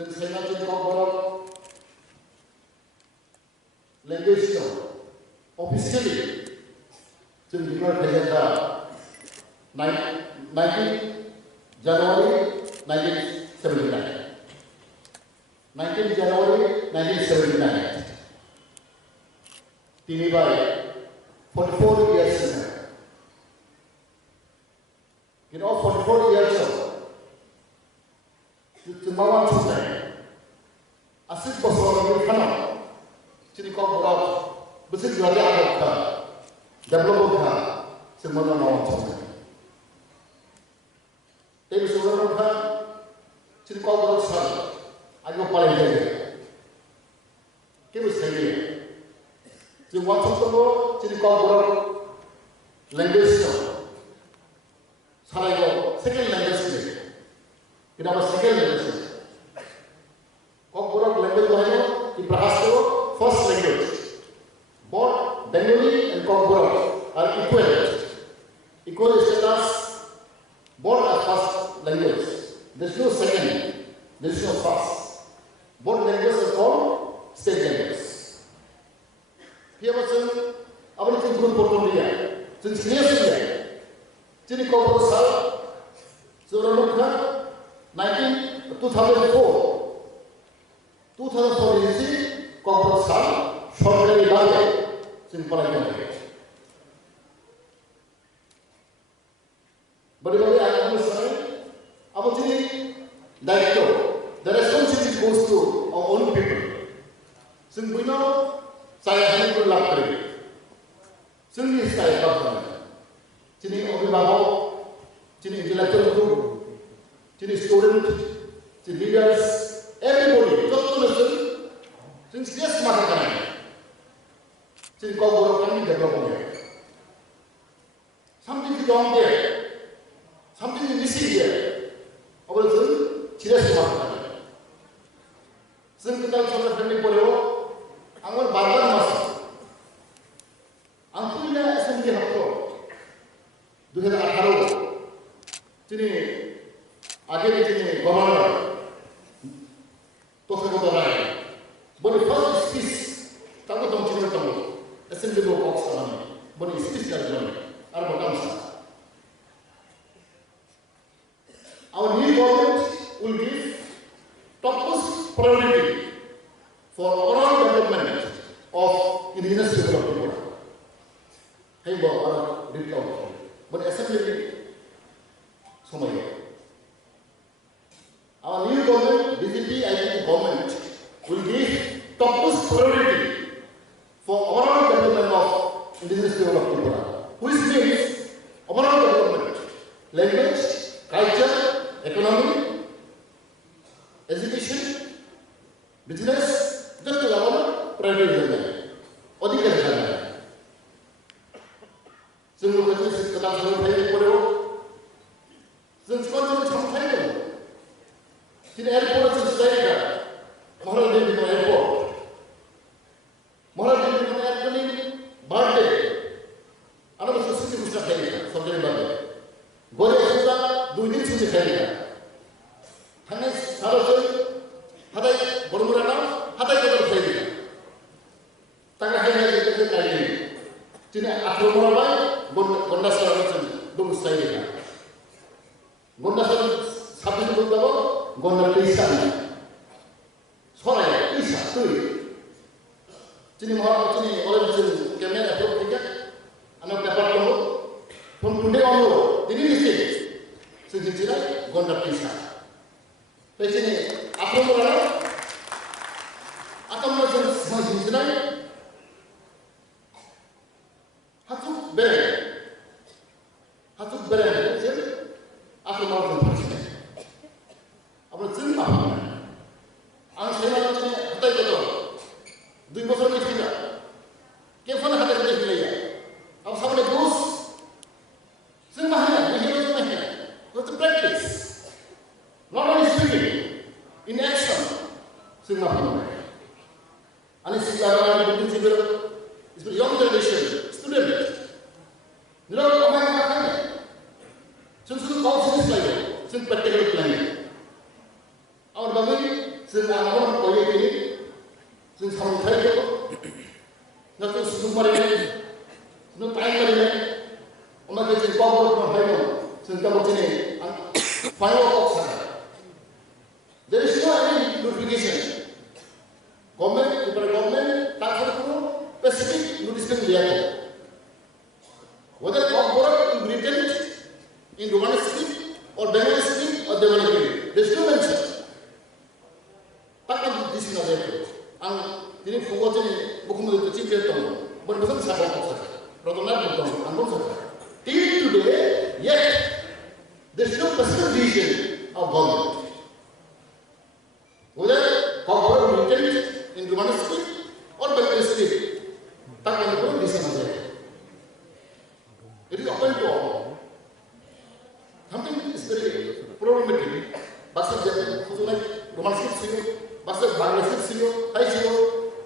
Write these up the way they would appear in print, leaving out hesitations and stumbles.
जों Saina Kokrajhar language officially जों declare खालामनाय 19 January 1979 19 January 1979 तिनिबार 44 years ago. You know, 44 years ago, the Mawan Susan, a six person panel, Chini Kok, but it's not the Bloka, Simona Mawan Susan. There is one of her, Chini Kok, son, I go Palais. Give us a year. The one of the law, Chini Kok, language. Salago, second language. In our second language. Kokborok language, Ibrahasto, first language. Both Bengali and Kokborok are equivalent. Equal status, both are first language. There is no second, there is no first. Both languages are called state languages. Here was everything good for India. Since yesterday, Chini Kok Surabaya 2004 is Kok shortly died simple language. But I am saying, about the responsibility goes to our own people. Since we know, saya hanya berlaku. Since saya berlaku. Chini Obibabo, Chini intellectual group, Chini student, Chini leaders, everybody, just to listen, since yes, Makakan, Chini Kok coming development. Something is wrong there, something is missing there. Our son, Chiras Makakan. Since kita sudah family polio, anggur barang masuk. Angkurnya SMG hafro. 2018 তিনি আগে তিনি governor Tathagata Roy বলে first speech তাকে তো চিন্তা করতাম assembly of Oxford বলে speech করলাম আর বলতাম our new government will give topmost priority for overall development of indigenous people of Tripura. Hey, bo, read out. But assembly, our new government, BJP IDP government, will give topmost priority for overall development of indigenous people of Tripura, which means overall development, language, culture, economy, education, business, just our priority. जों लोगोसे गोदान सोलोंथाइ फरायाव जों सिगांनि सोलोंथाइ दङ दिनै airport जों जायगा महाराष्ट्र एयारपर्ट महाराष्ट्र एयारपर्टनि बार्थडे आरो मोनसे सुटि बुस्थु थायो सरकारनि बागै गरे सुदा 2 दिन सुटि थायो थांनाय सारासै हाथाय बरमुराना हाथाय गोदान थायो तांगा हायनाय गेजेरजों गायो दिनै 18 मराबाय Gonda Saravasan, don't say it. Gonda Sabin Bundavo, Gonda Lisa. Sorry, Lisa, do it. Cinema, Origin, Camera, and of the Paramo. From today onward, the ministry, since Gonda Lisa. Pagini, Atomora, Atomas, tonight. Hatuk beren, aku mau berpikir. Apa cerita? Ang saya macam ni, betul betul. 2 bosor ni tidak. Kefana hati kita tidak. Apa sama ni bos? Semua ni, ini semua ni. Let's practice. Not only speaking, in action. Semua ni. Anis sekarang ni betul it's young generation, student. Nila orang makan. Since kau sini saja, since practical planning. Our bagi जों आंनाव गयनि जों सामथाइखौ नाथाय सुबुं मारिनाय जों time मारिनाय अमाके जों power हायनो जों गाबोदिने फाइनाल अफिसार there is no any notification government তার কোনো specific notification দেয়া হয় whether corporate in Britain in Roman script or Bengali script or Devanagari there is no mention takkan di sini ada itu ang ini fokusnya bukan untuk cinta itu bukan sahabat saja rotonar itu anggun saja till today yet there is no specific vision of government whether corporate Britain in Roman script or Bengali script takkan itu di sini ada it is open to all. Something is very problematic. Bahasa Jawa, khususnya Roman script sih, bahasa Bangla script sih, Thai sih,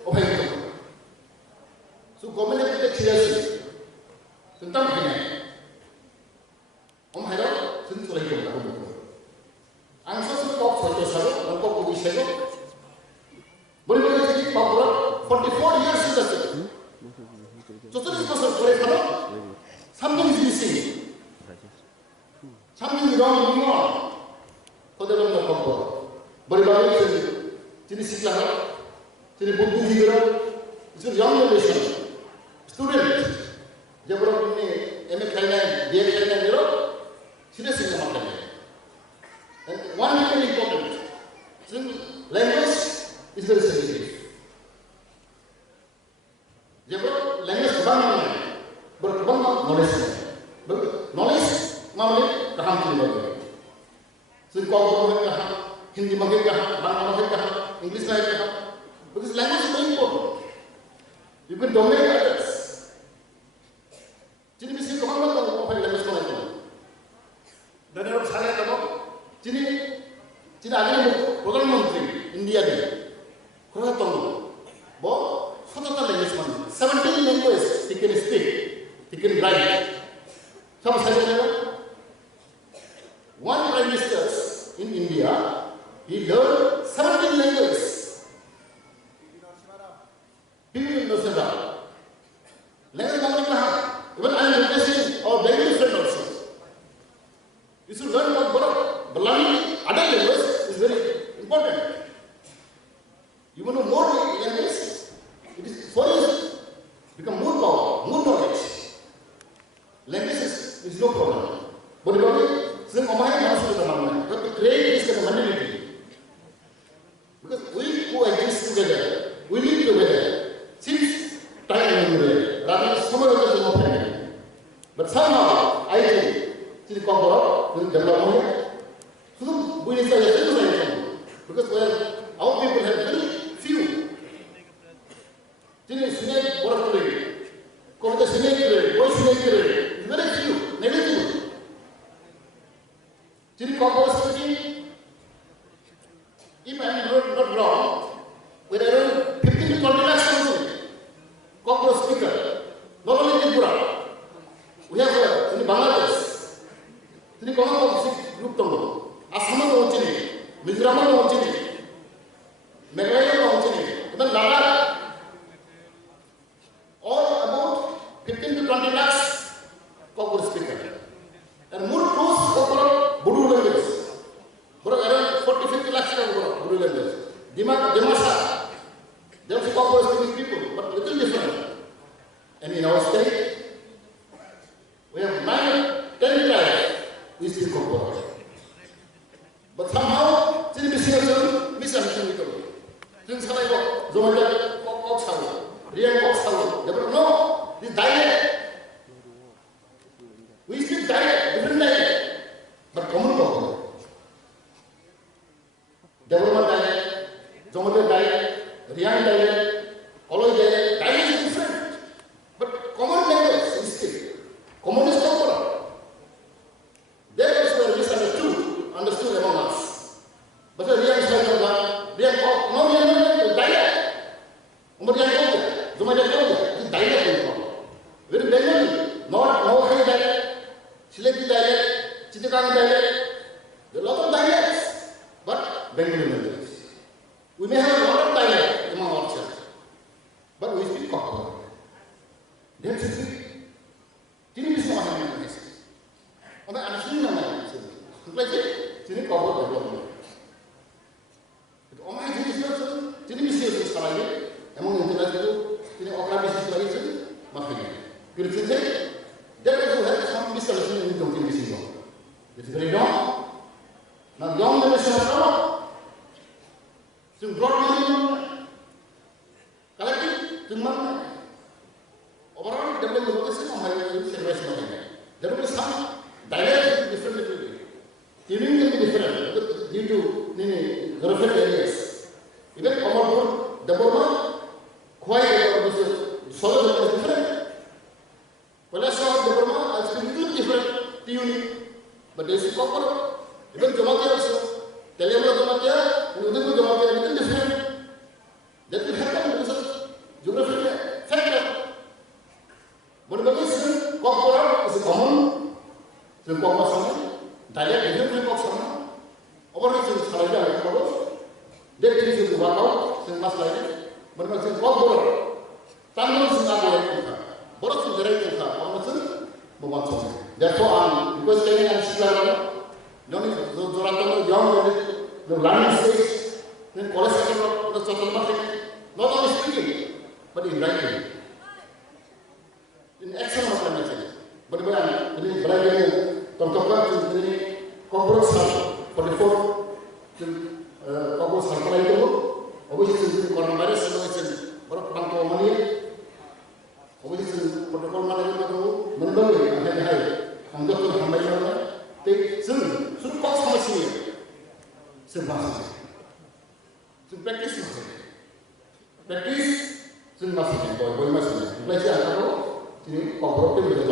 apa itu? So government itu serius tentang ini. Om Hera, sini soal itu lah. Angsa sih kok foto sahaja, langkah kubi sahaja. Boleh jadi Papua 44 years sudah sih. Contoh itu pasal boleh kalau something is missing. Something is wrong going on. Kau dalam nak apa? Berbalik jenis siklah, jenis buku juga. Itu young generation, student. Jab orang ini MA kerana, BA kerana dia, serius ini makan. And one thing very important, language is very sensitive. Jab orang language berkembang knowledge, knowledge मामले कहाँ की बात है? सिर्फ computer में कहाँ, हिंदी में कहाँ, बांग्ला में कहाँ, इंग्लिश में कहाँ? Because language is very important. You can dominate others. जिन्हें भी सिर्फ कहाँ मत करो, अपने language को नहीं करो. Dan orang saya tahu, जिन्हें आगे प्रधानमंत्री इंडिया में, क्या तो वो स्वतंत्र language में 17 languages he can speak, he can write. सब सही है One prime minister in India, he learned 17 languages. People in Nusra. Language learning kaha? Even I am requesting our Bengali friend also. You should learn about Balani. Other language is very important. You want to know more language? It is for you become more power, more knowledge. Language is no problem. Butซึ่งออกมาให้เราสู้กันมาเนี่ยก็ create this kind of humanity because we coexist together we live together since time immemorial rather summer of the family but somehow I think this corporate will develop more so we need to say because our people have very few this snake work today called the snake today voice snake today very few negative Jadi corporate speaking, if I am not wrong, with around 15 to 20 lakhs corporate speaker, not only in Tripura, we have in Bangladesh, in the corporate group Tondo, Assam Mochini, Mizoram Mochini, Meghalaya Mochini, even Ladakh, all about 15 to 20 lakhs corporate speaker. And more close corporate Bodo language. Bro, around 40-50 lakhs of Bodo language. Dimasa. They also corporate speaking people, but little different. And in our state, we have 9-10 tribes we speak corporate. But somehow, this is misunderstood. Things like Zomalia, Oxford, real Oxford. They don't know this dialect. We speak dialect, different dialect. But common problem. Development dialect, Zomalia dialect, Riyan dialect, Oloy dialect, dialect is different. But common language is still. Common is proper. There is where understood among us. But the Riyan side of that, Riyan no dialect. Riyan Zomalia is dialect. Very Bengali, not high dialect, Shileki dialect. Chittagong dialect, there are a lot of dialects, but Bengali language. We may have a lot of dialect among ourselves, but we speak Kokborok. That's it. Tini bisa orang yang Indonesia. Orang anak sini namanya. Lagi, sini Kokborok development. Itu orang yang jenis itu, sini bisa sekolah ini. Emang internet itu, sini orang bisa sekolah itu, makanya. Kalau sini, dia itu harus sama bisa lesson ini dong sini bisa. Jadi very young. Now young generation apa? Sing broad ini, kalau itu cuma overall development is not high service model. There will be some dialect different. Tuning can be different due to geographic areas. Even our development quite solid is different. Well, I saw development as completely different tuning, but there is a couple. Even Jamatia also, Telemala Jamatia, and Udipu Jamatia, everything different. That will happen because of geographic factor. But the reason Kokborok is a common, the Kokborok dialect different from Kokborok. Over which is Salaja and Kokborok. That is to work out, so must like it. But when it's Kokborok, Tanglers is not like it. Borok is direct in her, Amazon, but what's on it. Therefore, I'm requesting and Shilana, young, the learning stage, then college, the social market, not only speaking, but in writing. In excellent language. But when I'm writing, Kokborok for the fourth, Kokborok Sarpalaito, which is in coronavirus, which is Borok money, which is in protocol management, Mundori, and high, and Dr. Hamayana, take soon cost much here. Practice, soon must be boy, must be. Pleasure, Kokborok will be the